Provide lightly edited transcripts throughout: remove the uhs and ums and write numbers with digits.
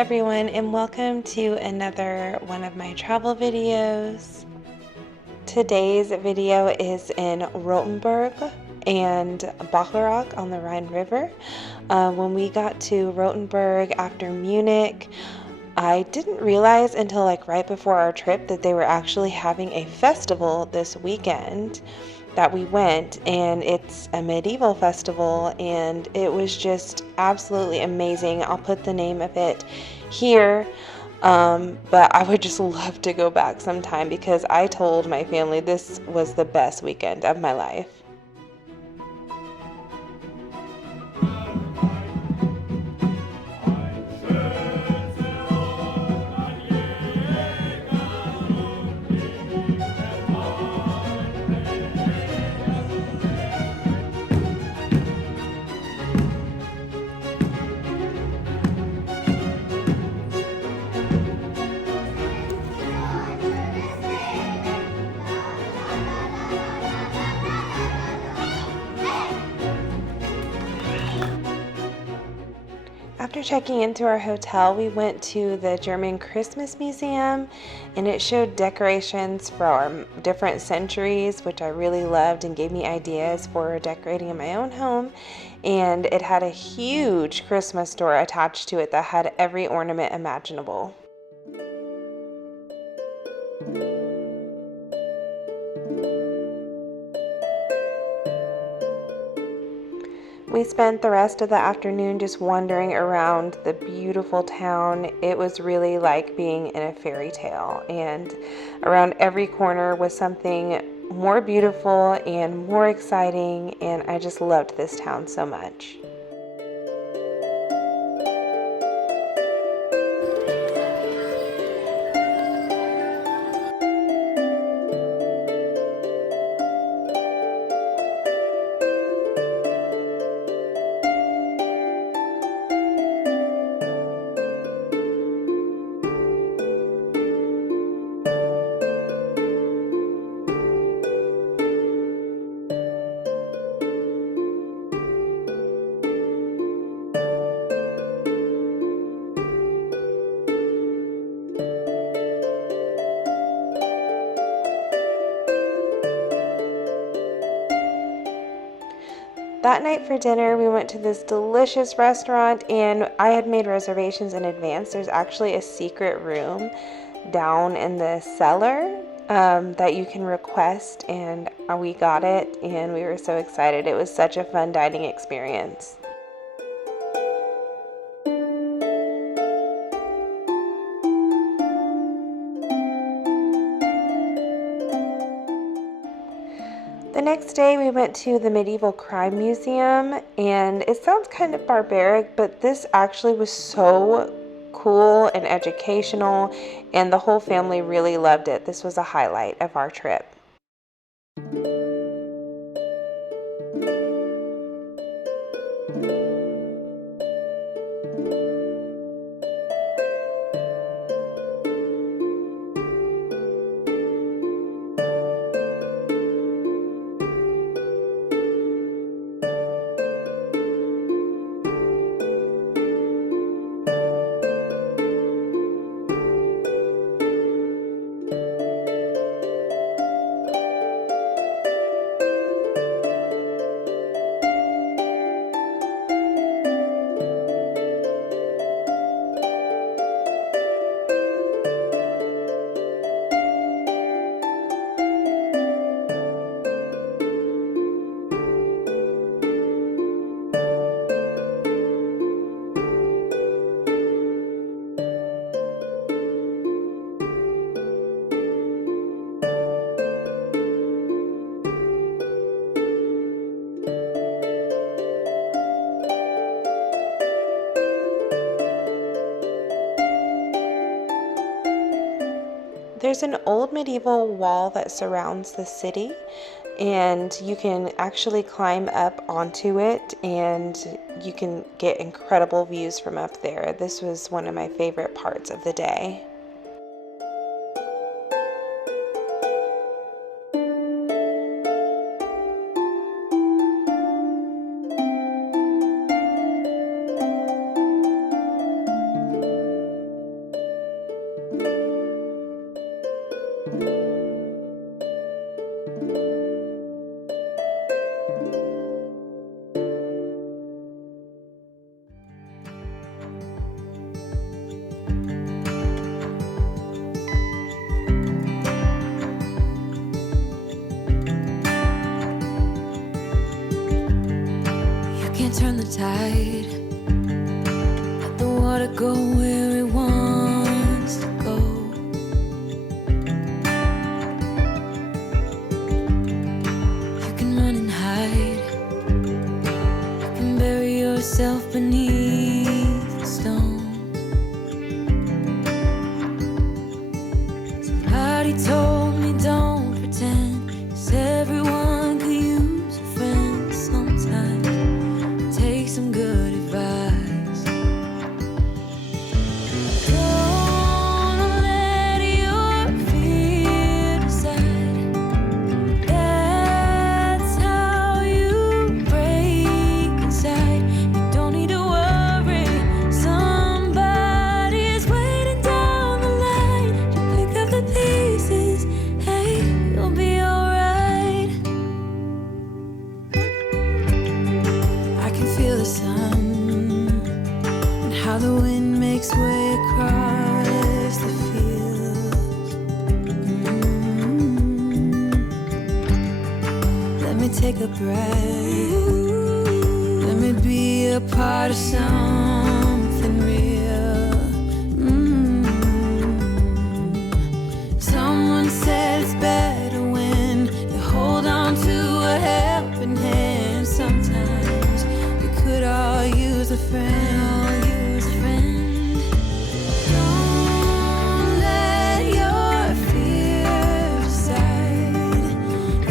everyone, and welcome to another one of my travel videos. Today's video is in Rothenburg and Bacharach on the Rhine River. When we got to Rothenburg after Munich, I didn't realize until right before our trip that they were actually having a festival this weekend that we went, and it's a medieval festival, and it was just absolutely amazing. I'll put the name of it here, but I would just love to go back sometime because I told my family this was the best weekend of my life. After checking into our hotel, we went to the German Christmas Museum, and it showed decorations from different centuries, which I really loved and gave me ideas for decorating in my own home. And it had a huge Christmas store attached to it that had every ornament imaginable. We spent the rest of the afternoon just wandering around the beautiful town. It was really like being in a fairy tale, and around every corner was something more beautiful and more exciting, and I just loved this town so much. That night for dinner, we went to this delicious restaurant, and I had made reservations in advance. There's actually a secret room down in the cellar that you can request, and we got it, and we were so excited. It was such a fun dining experience. The next day we went to the Medieval Crime Museum, and it sounds kind of barbaric, but this actually was so cool and educational, and the whole family really loved it. This was a highlight of our trip. There's an old medieval wall that surrounds the city, and you can actually climb up onto it, and you can get incredible views from up there. This was one of my favorite parts of the day. Turn the tide, let the water go where it wants to go. You can run and hide, you can bury yourself beneath the stones. Somebody told me don't pretend, 'cause everyone could use a friend sometimes. Take some good advice. Don't let your fear decide. That's how you break inside. You don't need to worry. Somebody's waiting down the line to pick up the pieces. Hey, you'll be alright. I can feel the sun and how the wind makes way across the fields. Let me take a breath. Let me be a part of something real. Someone said it's better when you hold on to a helping hand. Sometimes we could all use a friend. Don't let your fear decide.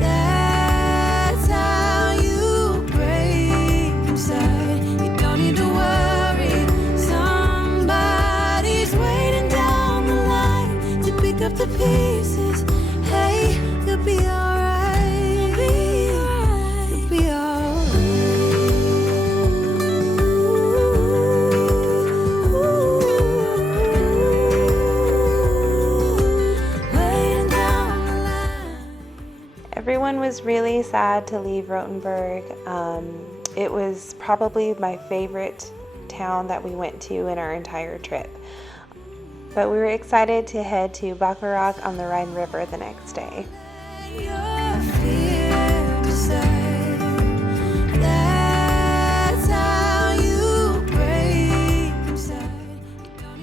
That's how you break inside. You don't need to worry. Somebody's waiting down the line to pick up the pieces. Hey, you'll be alright. You'll be alright. Waiting down the line. Everyone was really sad to leave Rothenburg. It was probably my favorite town that we went to in our entire trip. But we were excited to head to Bacharach on the Rhine River the next day. Your fear decide. That's how you break inside.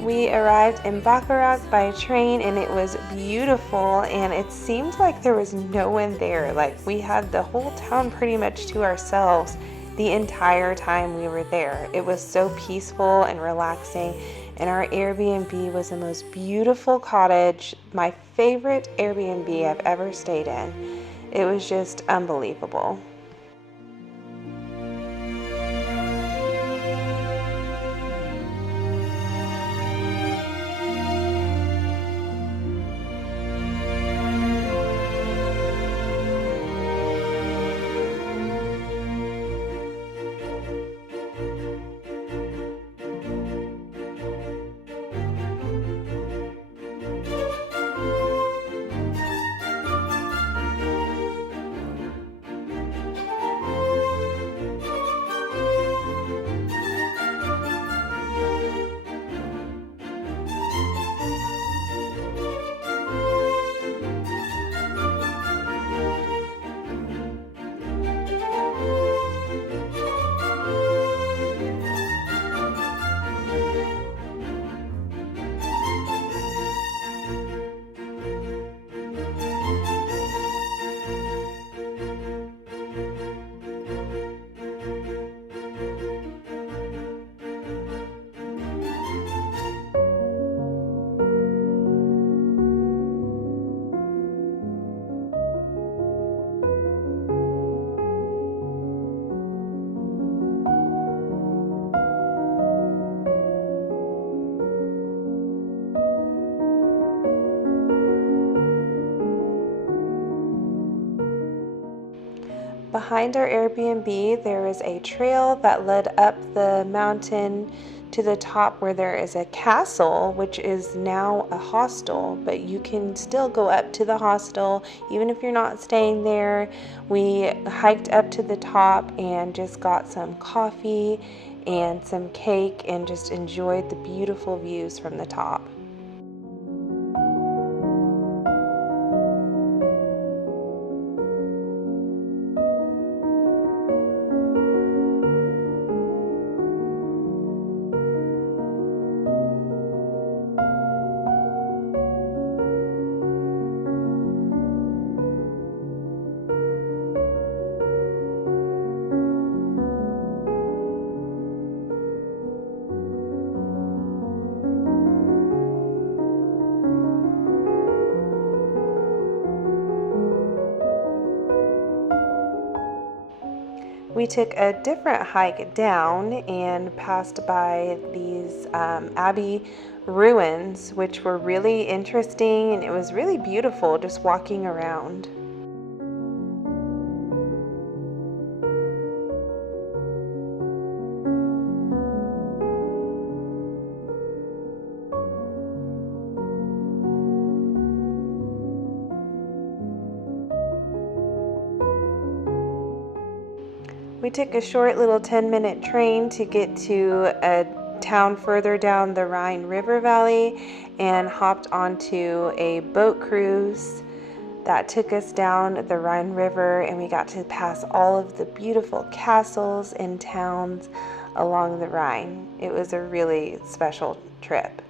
We arrived in Bacharach by train and it was beautiful, and it seemed like there was no one there. Like, we had the whole town pretty much to ourselves the entire time we were there. It was so peaceful and relaxing, and our Airbnb was the most beautiful cottage, my favorite Airbnb I've ever stayed in. It was just unbelievable. Behind our Airbnb, there was a trail that led up the mountain to the top where there is a castle, which is now a hostel, but you can still go up to the hostel even if you're not staying there. We hiked up to the top and just got some coffee and some cake and just enjoyed the beautiful views from the top. We took a different hike down and passed by these abbey ruins, which were really interesting, and it was really beautiful just walking around. We took a short little 10-minute train to get to a town further down the Rhine River Valley and hopped onto a boat cruise that took us down the Rhine River, and we got to pass all of the beautiful castles and towns along the Rhine. It was a really special trip.